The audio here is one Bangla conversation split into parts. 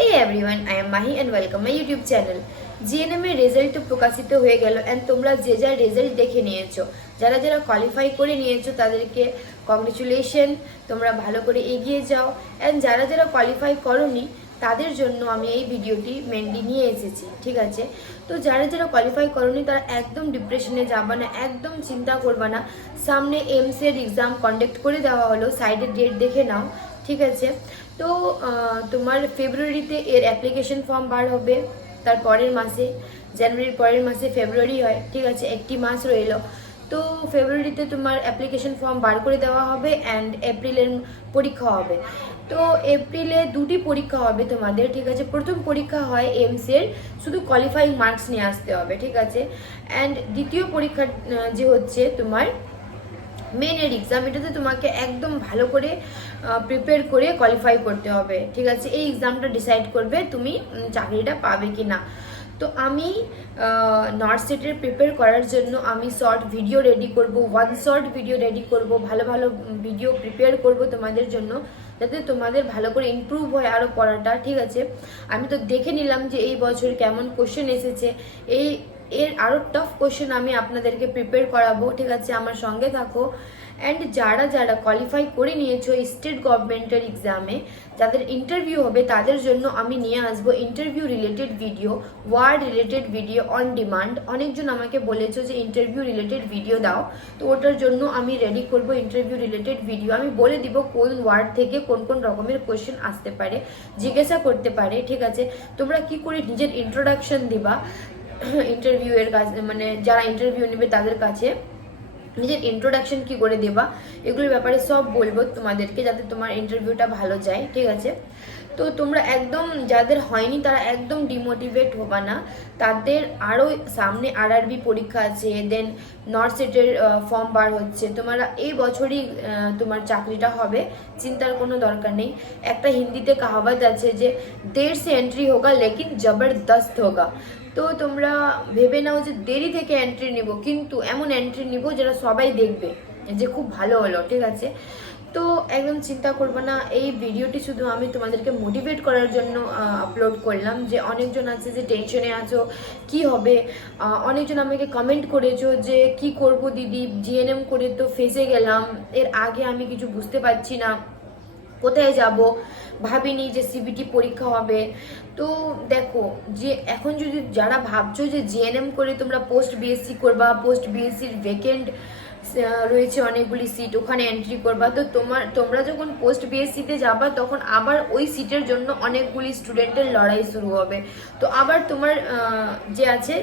Hey everyone, I am Mahi and welcome my YouTube channel. GNM এর রেজাল্ট তো প্রকাশিত হয়ে গেল এন্ড তোমরা যে যা রেজাল্ট দেখে নিয়েছো, যারা যারা কোয়ালিফাই করে নিয়েছো তাদেরকে কংগ্রেচুলেশন, তোমরা ভালো করে এগিয়ে যাও। এন্ড যারা যারা কোয়ালিফাই করোনি তাদের জন্য আমি এই ভিডিওটি মেনলি নিয়ে এসেছি, ঠিক আছে? তো যারা যারা কোয়ালিফাই করোনি তারা একদম ডিপ্রেশনে যাবা না, একদম চিন্তা করবা না। সামনে এমস এর এক্সাম কন্ডাক্ট করে দেওয়া হলো, সাইডে ডেট দেখে নাও, ঠিক আছে? তো তোমার ফেব্রুয়ারিতে এর অ্যাপ্লিকেশন ফর্ম বার হবে, তার পরের মাসে জানুয়ারির পরের মাসে ফেব্রুয়ারি হয়, ঠিক আছে? একটি মাস রইল। তো ফেব্রুয়ারিতে তোমার অ্যাপ্লিকেশন ফর্ম বার করে দেওয়া হবে অ্যান্ড এপ্রিলের পরীক্ষা হবে। তো এপ্রিলে দুটি পরীক্ষা হবে তোমাদের, ঠিক আছে? প্রথম পরীক্ষা হয় এমসের, শুধু কোয়ালিফাইং মার্কস নিয়ে আসতে হবে, ঠিক আছে? অ্যান্ড দ্বিতীয় পরীক্ষা যে হচ্ছে তোমার মেনের এক্সাম, এটাতে তোমাকে একদম ভালো করে প্রিপেয়ার করে কোয়ালিফাই করতে হবে, ঠিক আছে? এই এক্সামটা ডিসাইড করবে তুমি চাকরিটা পাবে কি না। তো আমি নর্থ সেটের প্রিপেয়ার করার জন্য আমি শর্ট ভিডিও রেডি করব, শর্ট ভিডিও রেডি করব, ভালো ভালো ভিডিও প্রিপেয়ার করব তোমাদের জন্য, যাতে তোমাদের ভালো করে ইমপ্রুভ হয় আরও পড়াটা, ঠিক আছে? আমি তো দেখে নিলাম যে এই বছর কেমন কোশ্চেন এসেছে, এর আরও টাফ কোশ্চেন আমি আপনাদেরকে প্রিপেয়ার করাবো, ঠিক আছে? আমার সঙ্গে থাকো। অ্যান্ড যারা যারা কোয়ালিফাই করে নিয়েছো স্টেট গভর্নমেন্টের এক্সামে, যাদের ইন্টারভিউ হবে তাদের জন্য আমি নিয়ে আসবো interview related video, word related video on demand. অনেকজন আমাকে বলেছো যে ইন্টারভিউ রিলেটেড ভিডিও দাও, তো ওটার জন্য আমি রেডি করব ইন্টারভিউ রিলেটেড ভিডিও। আমি বলে দিব কোন ওয়ার্ড থেকে কোন কোন রকমের কোশ্চেন আসতে পারে, জিজ্ঞাসা করতে পারে, ঠিক আছে? তোমরা কি করে নিজের ইন্ট্রোডাকশন দিবা ইন্টারভিউ এর কাছে, মানে যারা ইন্টারভিউ নেবে তাদের কাছে নিজের ইন্ট্রোডাকশন কি করে দেবা, এগুলোর ব্যাপারে সব বলবো তোমাদেরকে, যাতে তোমার ইন্টারভিউটা ভালো যায়, ঠিক আছে? তো তোমরা একদম, যাদের হয়নি তারা একদম ডিমোটিভেট হবা না। তাদের আরও সামনে আরআরবি পরীক্ষা আছে, দেন নর্থ সেটের ফর্ম বার হচ্ছে, তোমরা এই বছরই তোমার চাকরিটা হবে, চিন্তার কোনো দরকার নেই। একটা হিন্দিতে কাহাবত আছে যে দের সে এন্ট্রি হোগা লেকিন জবরদস্ত হোগা। তো তোমরা ভেবে নাও যে দেরি থেকে এন্ট্রি নিব, কিন্তু এমন এন্ট্রি নিব যেটা সবাই দেখবে যে খুব ভালো হলো, ঠিক আছে? তো একদম চিন্তা করবে না। এই ভিডিওটি শুধু আমি তোমাদেরকে মোটিভেট করার জন্য আপলোড করলাম, যে অনেকজন আছে যে টেনশনে আছো কি হবে। অনেকজন আমাকে কমেন্ট করেছো যে কি করব দিদি, জিএনএম করে তো ফেসে গেলাম, এর আগে আমি কিছু বুঝতে পারছি না, কোথায় যাব, ভাবিনি যে সিবিটি পরীক্ষা হবে। তো দেখো, যে এখন যদি যারা ভাবছো যে জিএনএম করে তোমরা পোস্ট বিএসসি করবা, পোস্ট বিএসসির ভ্যাকেন্ট রয়েছে অনেকগুলি সিট, ওখানে এন্ট্রি করবা, তো তোমরা যখন পোস্ট বিএসসিতে যাবা তখন আবার ওই সিটের জন্য অনেকগুলি স্টুডেন্টের লড়াই শুরু হবে। তো আবার তোমার যে আছে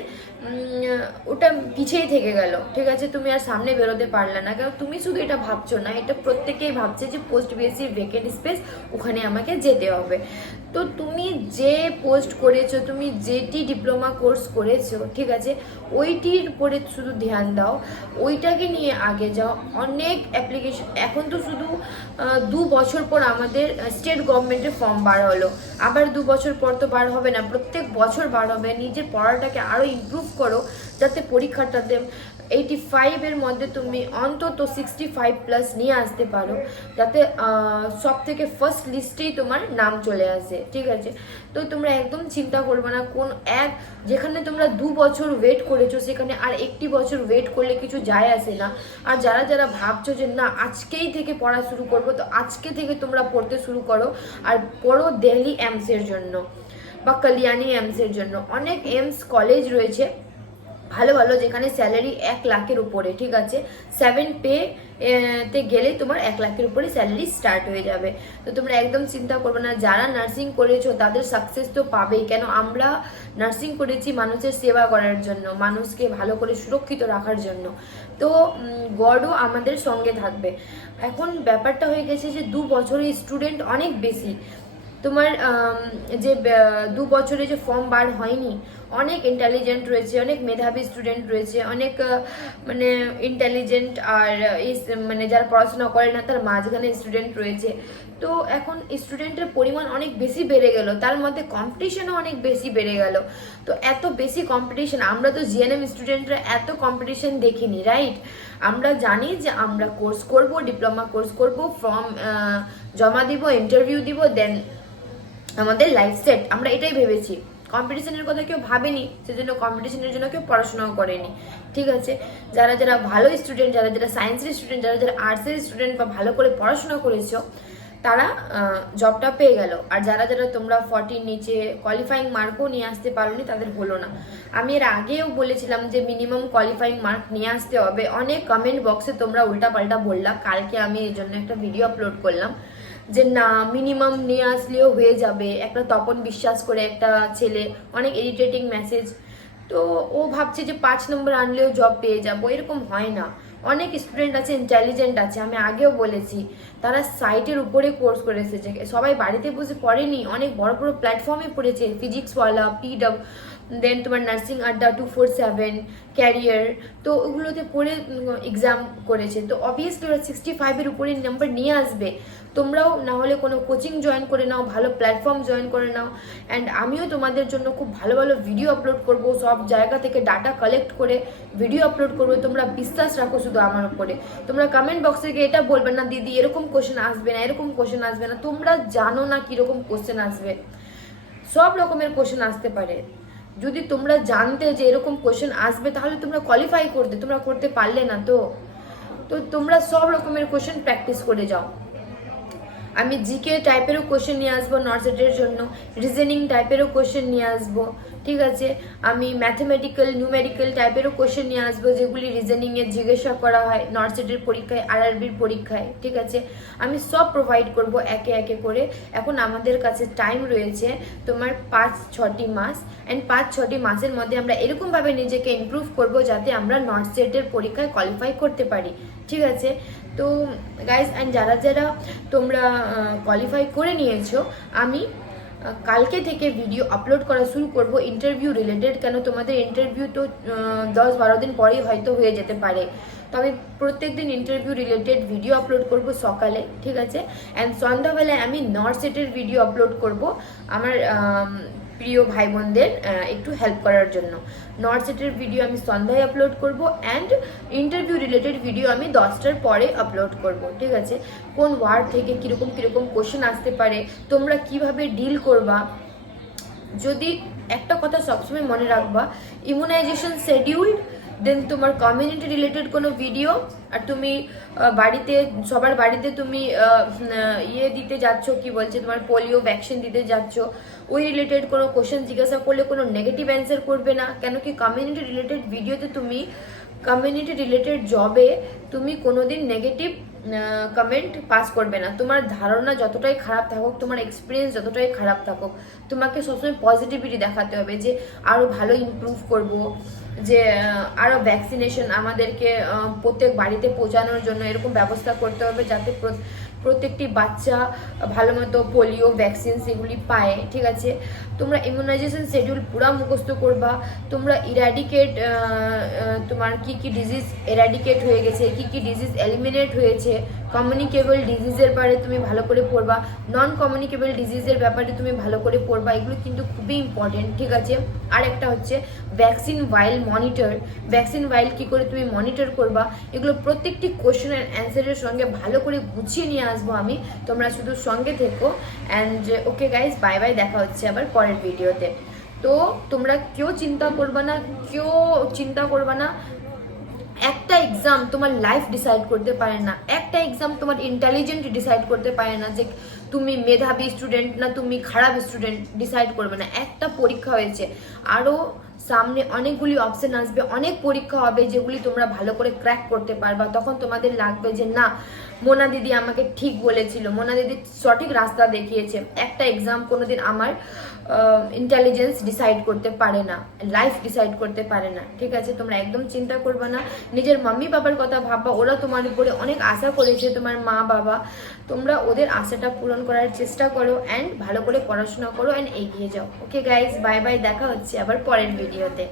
ওটা পিছিয়ে থেকে গেল, ঠিক আছে? তুমি আর সামনে বেরোতে পারলে না, কারণ তুমি শুধু এটা ভাবছো না, এটা প্রত্যেকেই ভাবছে যে পোস্ট বিএসসির ভ্যাকেন্ট স্পেস, ওখানে আমাকে যেতে হবে। তো তুমি যে পোস্ট করেছো, তুমি যেটি ডিপ্লোমা কোর্স করেছো, ঠিক আছে, ওইটির উপরে শুধু ধ্যান দাও, ওইটাকে নিয়ে আগে যাও। অনেক অ্যাপ্লিকেশন এখন তো শুধু 2 বছর পর আমাদের স্টেট গভর্নমেন্টের ফর্ম বার হলো, আবার 2 বছর পর তো বার হবে না, প্রত্যেক বছর বার হবে। নিজের পড়াটাকে আরও ইমপ্রুভ করো, যাতে পরীক্ষাটাতে 85-এর মধ্যে তুমি অন্তত 65+ নিয়ে আসতে পারো, যাতে সব থেকে ফার্স্ট লিস্টেই তোমার নাম চলে আসে, ঠিক আছে? তো তোমরা একদম চিন্তা করবে না, যেখানে তোমরা 2 বছর ওয়েট করেছো সেখানে আর 1 বছর ওয়েট করলে কিছু যায় আসে না। আর যারা যারা ভাবছো যে না আজকেই থেকে পড়া শুরু করবো, তো আজকে থেকে তোমরা পড়তে শুরু করো, আর পড়ো দিল্লি এমসের জন্য বা কল্যাণী এমসের জন্য। অনেক এমস কলেজ রয়েছে ভালো ভালো, যেখানে স্যালারি 1 লাখের উপরে, ঠিক আছে? 7 তে গেলে তোমার 1 লাখের উপরে স্যালারি স্টার্ট হয়ে যাবে। তো তোমরা একদম চিন্তা করবে না। যারা নার্সিং করেছো তাদের সাকসেস তো পাবেই, কেন আমরা নার্সিং করেছি মানুষের সেবা করার জন্য, মানুষকে ভালো করে সুরক্ষিত রাখার জন্য। তো গডও আমাদের সঙ্গে থাকবে। এখন ব্যাপারটা হয়ে গেছে যে 2 বছরের স্টুডেন্ট অনেক বেশি, তোমার যে 2 বছরে যে ফর্ম বার হয়নি, অনেক ইন্টেলিজেন্ট রয়েছে, অনেক মেধাবী স্টুডেন্ট রয়েছে, অনেক মানে ইন্টেলিজেন্ট আর মানে যারা পড়াশোনা করে না তার মাঝখানে স্টুডেন্ট রয়েছে। তো এখন স্টুডেন্টের পরিমাণ অনেক বেশি বেড়ে গেল, তার মধ্যে কম্পিটিশনও অনেক বেশি বেড়ে গেল। তো এত বেশি কম্পিটিশন, আমরা তো জিএনএম স্টুডেন্টরা এত কম্পিটিশন দেখিনি, রাইট? আমরা জানি যে আমরা কোর্স করব, ডিপ্লোমা কোর্স করব, ফর্ম জমা দিব, ইন্টারভিউ দিব, দেন আমাদের লাইফ সেট, আমরা এটাই ভেবেছি। কম্পিটিশনের কথা কেউ ভাবেনি, সেজন্য কম্পিটিশনের জন্য কেউ পড়াশোনাও করেনি। ঠিক আছে, যারা যারা ভালো স্টুডেন্ট, যারা যারা সায়েন্সের স্টুডেন্ট, যারা যারা আর্টসের স্টুডেন্ট বা ভালো করে পড়াশোনা করেছো, তারা জবটা পেয়ে গেল। আর যারা যারা তোমরা 40 নিচে কোয়ালিফাইং মার্কও নিয়ে আসতে পারোনি, তাদের হলো না। আমি এর আগেও বলেছিলাম যে মিনিমাম কোয়ালিফাইং মার্ক নিয়ে আসতে হবে। অনেক কমেন্ট বক্সে তোমরা উল্টাপাল্টা বললা। কালকে আমি এর জন্য একটা ভিডিও আপলোড করলাম যে না, মিনিমাম নিয়ে আসলেও হয়ে যাবে। একটা তপন বিশ্বাস করে একটা ছেলে, অনেক ইরিটেটিং মেসেজ। তো ও ভাবছে যে 5 নম্বর আনলেও জব পেয়ে যাবো, এরকম হয় না। অনেক স্টুডেন্ট আছে, ইন্টেলিজেন্ট আছে, আমি আগেও বলেছি, তারা সাইটের উপরে কোর্স করে এসেছে। সবাই বাড়িতে বসে পড়েনি, অনেক বড় বড় প্ল্যাটফর্মে পড়েছে। ফিজিক্সওয়ালা, দেন তোমার নার্সিং আড্ডা, 247, ক্যারিয়ার, তো ওগুলোতে পড়ে এক্সাম করেছে। তো অবভিয়াসলি ওরা 65-এর উপরে নাম্বার নিয়ে আসবে। তোমরাও না হলে কোনো কোচিং জয়েন করে নাও, ভালো প্ল্যাটফর্ম জয়েন করে নাও। অ্যান্ড আমিও তোমাদের জন্য খুব ভালো ভালো ভিডিও আপলোড করব, সব জায়গা থেকে ডাটা কালেক্ট করে ভিডিও আপলোড করবো। তোমরা বিশ্বাস রাখো শুধু আমার উপরে। তোমরা কমেন্ট বক্সে গিয়ে এটা বলবে না দিদি এরকম কোশ্চেন আসবে না, এরকম কোশ্চেন আসবে না। তোমরা জানো না কিরকম কোশ্চেন আসবে, সব রকমের কোশ্চেন আসতে পারে। যদি তোমরা জানতে যে এরকম কোশ্চেন আসবে, তাহলে তোমরা কোয়ালিফাই করতে, তোমরা করতে পারলে না। তো তোমরা সব রকমের কোশ্চেন প্র্যাকটিস করে যাও। আমি জিকে টাইপেরও কোশ্চেন নিয়ে আসবো নর্সেটের জন্য, রিজনিং টাইপেরও কোশ্চেন নিয়ে আসবো। ঠিক আছে, আমি ম্যাথমেটিক্যাল, নিউমেরিক্যাল টাইপেরও কোশ্চেন নিয়ে আসবো, যেগুলি রিজনিংয়ে জিজ্ঞাসা করা হয় নর্সেটের পরীক্ষায়, আরআরবির পরীক্ষায়। ঠিক আছে, আমি সব প্রোভাইড করব একে একে করে। এখন আমাদের কাছে টাইম রয়েছে তোমার 5-6টি মাস। অ্যান্ড 5-6টি মাসের মধ্যে আমরা এরকমভাবে নিজেকে ইমপ্রুভ করব যাতে আমরা নর্সেটের পরীক্ষায় কোয়ালিফাই করতে পারি। ঠিক আছে, তো গাইজ, অ্যান্ড যারা যারা তোমরা কোয়ালিফাই করে নিয়েছো, আমি কালকে থেকে ভিডিও আপলোড করা শুরু করব ইন্টারভিউ রিলেটেড। কেন, তোমাদের ইন্টারভিউ তো 10-12 দিন পরেই হয়তো হয়ে যেতে পারে। তো আমি প্রত্যেকদিন ইন্টারভিউ রিলেটেড ভিডিও আপলোড করব সকালে। ঠিক আছে, অ্যান্ড সন্ধ্যাবেলায় আমি নর্সেটের ভিডিও আপলোড করব আমার প্রিয় ভাই বোনদের একটু হেল্প করার জন্য। নর্সেটের ভিডিও আমি সন্ধ্যায় আপলোড করব, অ্যান্ড ইন্টারভিউ রিলেটেড ভিডিও আমি 10টার পরে আপলোড করব। ঠিক আছে, কোন ওয়ার্ড থেকে কীরকম কীরকম কোশ্চেন আসতে পারে, তোমরা কিভাবে ডিল করবা। যদি একটা কথা সবসময় মনে রাখবা, ইমিউনাইজেশন শিডিউল্ড, দেন তোমার কমিউনিটি রিলেটেড কোনো ভিডিও, আর তুমি বাড়িতে, সবার বাড়িতে তুমি ইয়ে দিতে যাচ্ছ, কি বলছে, তোমার পোলিও ভ্যাকসিন দিতে যাচ্ছ, ওই রিলেটেড কোনো কোশ্চেন জিজ্ঞাসা করলে কোনো নেগেটিভ অ্যান্সার করবে না। কেন কি, কমিউনিটি রিলেটেড ভিডিওতে তুমি, কমিউনিটি রিলেটেড জবে তুমি কোনোদিন নেগেটিভ কমেন্ট পাস করবে না। তোমার ধারণা যতটাই খারাপ থাকুক, তোমার এক্সপিরিয়েন্স যতটাই খারাপ থাকুক, তোমাকে সবসময় পজিটিভিটি দেখাতে হবে যে আরও ভালো ইমপ্রুভ করব, যে আরও ভ্যাকসিনেশন আমাদেরকে প্রত্যেক বাড়িতে পৌঁছানোর জন্য এরকম ব্যবস্থা করতে হবে যাতে প্রত্যেকটি বাচ্চা ভালো মতো পোলিও ভ্যাকসিন সেগুলি পায়। ঠিক আছে, তোমরা ইমিউনাইজেশন শিডিউল পুরো মুখস্থ করবা। তোমরা ইরাডিকেট, তোমার কি কি ডিজিজ এরাডিকেট হয়ে গেছে, কি কি ডিজিজ এলিমিনেট হয়েছে, কমিউনিকেবল ডিজিজের ব্যাপারে তুমি ভালো করে পড়বা, নন কমিউনিকেবল ডিজিজের ব্যাপারে তুমি ভালো করে পড়বা। এগুলো কিন্তু খুবই ইম্পর্টেন্ট। ঠিক আছে, আর একটা হচ্ছে ভ্যাকসিন ভাইল মনিটর, ভ্যাকসিন ভাইল কি করে তুমি মনিটর করবা, এগুলো প্রত্যেকটি কোশ্চেনের অ্যান্সারের সঙ্গে ভালো করে গুছিয়ে নিয়ে আসবো আমি। তোমরা শুধু সঙ্গে থেকো। And okay guys, bye bye, দেখা হচ্ছে আবার পরের ভিডিওতে। তো তোমরা কেউ চিন্তা করবা না, একটা এক্সাম তোমার লাইফ ডিসাইড করতে পারে না, একটা এক্সাম তোমার ইন্টেলিজেন্ট ডিসাইড করতে পারে না যে তুমি মেধাবী স্টুডেন্ট না তুমি খারাপ স্টুডেন্ট, ডিসাইড করবে না। একটা পরীক্ষা হয়েছে, আরও সামনে অনেকগুলি অপশন আসবে, অনেক পরীক্ষা হবে যেগুলি তোমরা ভালো করে ক্র্যাক করতে পারবা। তখন তোমাদের লাগবে যে না, মোনা দিদি আমাকে ঠিক বলেছিল, মোনা দিদি সঠিক রাস্তা দেখিয়েছে। একটা এক্সাম কোনোদিন আমার ইন্টেলিজেন্স ডিসাইড করতে পারে না, লাইফ ডিসাইড করতে পারে না। ঠিক আছে, তোমরা একদম চিন্তা করবে না, নিজের মাম্মি বাবার কথা ভাববা। ওরা তোমার উপরে অনেক আশা করেছে, তোমার মা বাবা, তোমরা ওদের আশাটা পূরণ করার চেষ্টা করো, অ্যান্ড ভালো করে পড়াশোনা করো, অ্যান্ড এগিয়ে যাও। ওকে গাইজ, বাই বাই, দেখা হচ্ছে আবার পরের ভিডিওতে।